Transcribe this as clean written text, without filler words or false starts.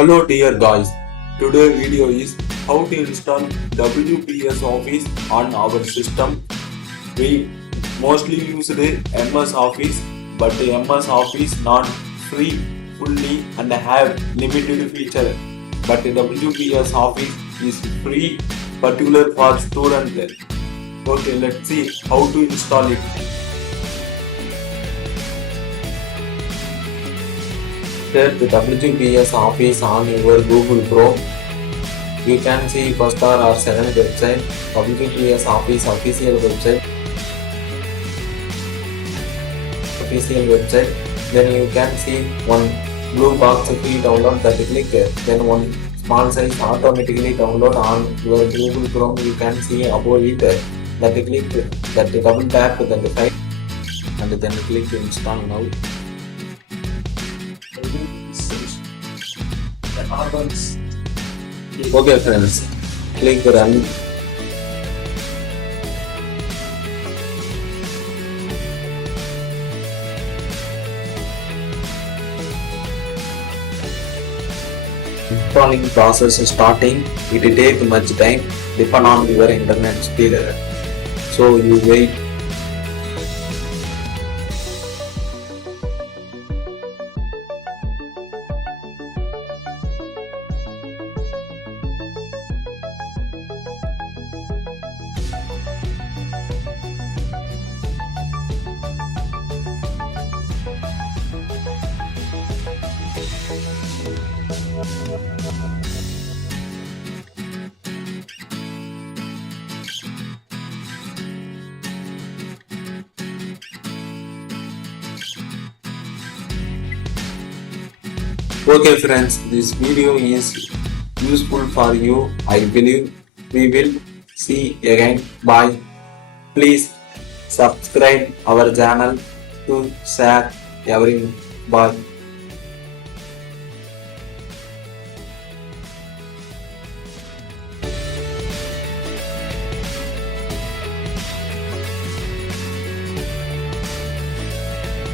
Hello dear guys, today's video is how to install WPS Office on our system. We mostly use the MS Office, but the MS Office not free fully and have limited feature. But the WPS Office is free, particular for students. Okay, let's see how to install it. Set the WPS Office on your Google Chrome. You can see first or second website, WPS Office official website. Then you can see one blue box free download that click. Then one small size automatically download on your Google Chrome. You can see above it that click, that double tap that file and then click install now. Okay friends, click run. Installing process starting. It will take much time depend on your internet speed. So you wait. Okay friends, this video is useful for you. I believe we will see again. Bye. Please subscribe our channel to share everything. Bye.